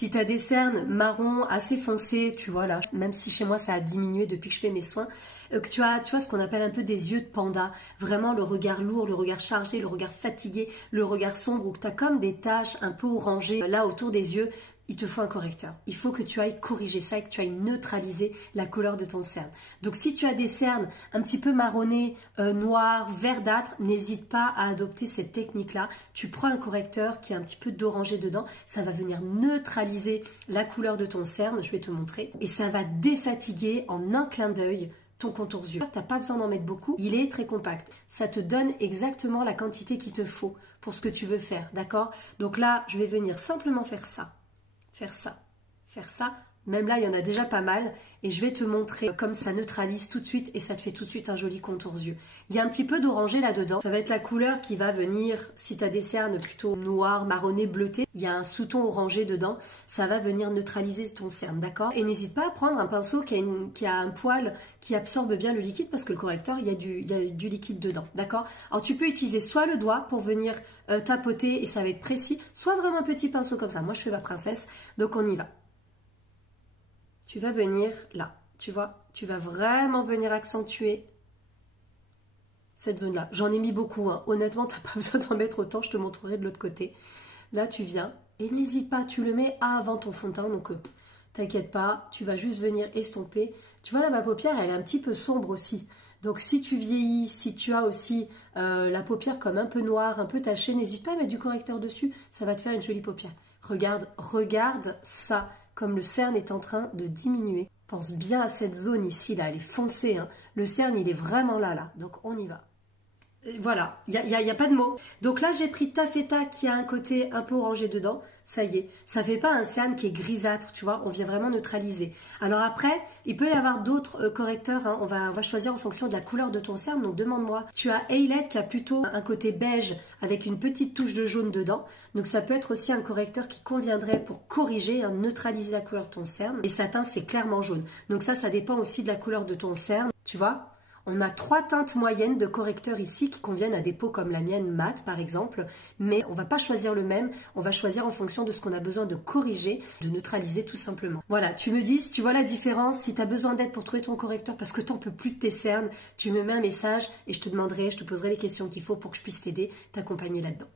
Si tu as des cernes marron assez foncées, tu vois là, même si chez moi ça a diminué depuis que je fais mes soins, que tu vois ce qu'on appelle un peu des yeux de panda, vraiment le regard lourd, le regard chargé, le regard fatigué, le regard sombre, ou que tu as comme des taches un peu orangées là autour des yeux, il te faut un correcteur. Il faut que tu ailles corriger ça et que tu ailles neutraliser la couleur de ton cerne. Donc si tu as des cernes un petit peu marronnées, noires, verdâtres, n'hésite pas à adopter cette technique-là. Tu prends un correcteur qui a un petit peu d'orangé dedans, ça va venir neutraliser la couleur de ton cerne, je vais te montrer, et ça va défatiguer en un clin d'œil ton contour yeux. Tu n'as pas besoin d'en mettre beaucoup, il est très compact. Ça te donne exactement la quantité qu'il te faut pour ce que tu veux faire, d'accord? Donc là, je vais venir simplement faire ça. Faire ça. Même là, il y en a déjà pas mal. Et je vais te montrer comme ça neutralise tout de suite et ça te fait tout de suite un joli contour yeux. Il y a un petit peu d'orangé là-dedans. Ça va être la couleur qui va venir, si tu as des cernes plutôt noires, marronnées, bleutées, il y a un sous-ton orangé dedans. Ça va venir neutraliser ton cerne, d'accord? Et n'hésite pas à prendre un pinceau qui a un poil qui absorbe bien le liquide parce que le correcteur, il y a du liquide dedans, d'accord? Alors tu peux utiliser soit le doigt pour venir tapoter et ça va être précis, soit vraiment un petit pinceau comme ça. Moi, je fais ma princesse, donc on y va. Tu vas venir là, tu vois, tu vas vraiment venir accentuer cette zone-là. J'en ai mis beaucoup, hein. Honnêtement, tu n'as pas besoin d'en mettre autant, je te montrerai de l'autre côté. Là, tu viens et n'hésite pas, tu le mets avant ton fond de teint, donc t'inquiète pas, tu vas juste venir estomper. Tu vois là, ma paupière, elle est un petit peu sombre aussi. Donc si tu vieillis, si tu as aussi la paupière comme un peu noire, un peu tachée, n'hésite pas à mettre du correcteur dessus, ça va te faire une jolie paupière. Regarde ça. Comme le cerne est en train de diminuer. Pense bien à cette zone ici, là, elle est foncée. Hein. Le cerne, il est vraiment là. Donc, on y va. Et voilà, il n'y a pas de mots. Donc là, j'ai pris Taffeta qui a un côté un peu orangé dedans. Ça y est, ça fait pas un cerne qui est grisâtre, tu vois. On vient vraiment neutraliser. Alors après, il peut y avoir d'autres correcteurs. Hein. On va choisir en fonction de la couleur de ton cerne. Donc demande-moi. Tu as Eyelet qui a plutôt un côté beige avec une petite touche de jaune dedans. Donc ça peut être aussi un correcteur qui conviendrait pour corriger, hein, neutraliser la couleur de ton cerne. Et Satin, c'est clairement jaune. Donc ça dépend aussi de la couleur de ton cerne. Tu vois ? On a 3 teintes moyennes de correcteurs ici qui conviennent à des peaux comme la mienne mate par exemple, mais on va pas choisir le même, on va choisir en fonction de ce qu'on a besoin de corriger, de neutraliser tout simplement. Voilà, tu me dis si tu vois la différence, si tu as besoin d'aide pour trouver ton correcteur parce que tu n'en peux plus de tes cernes, tu me mets un message et je te poserai les questions qu'il faut pour que je puisse t'aider, t'accompagner là-dedans.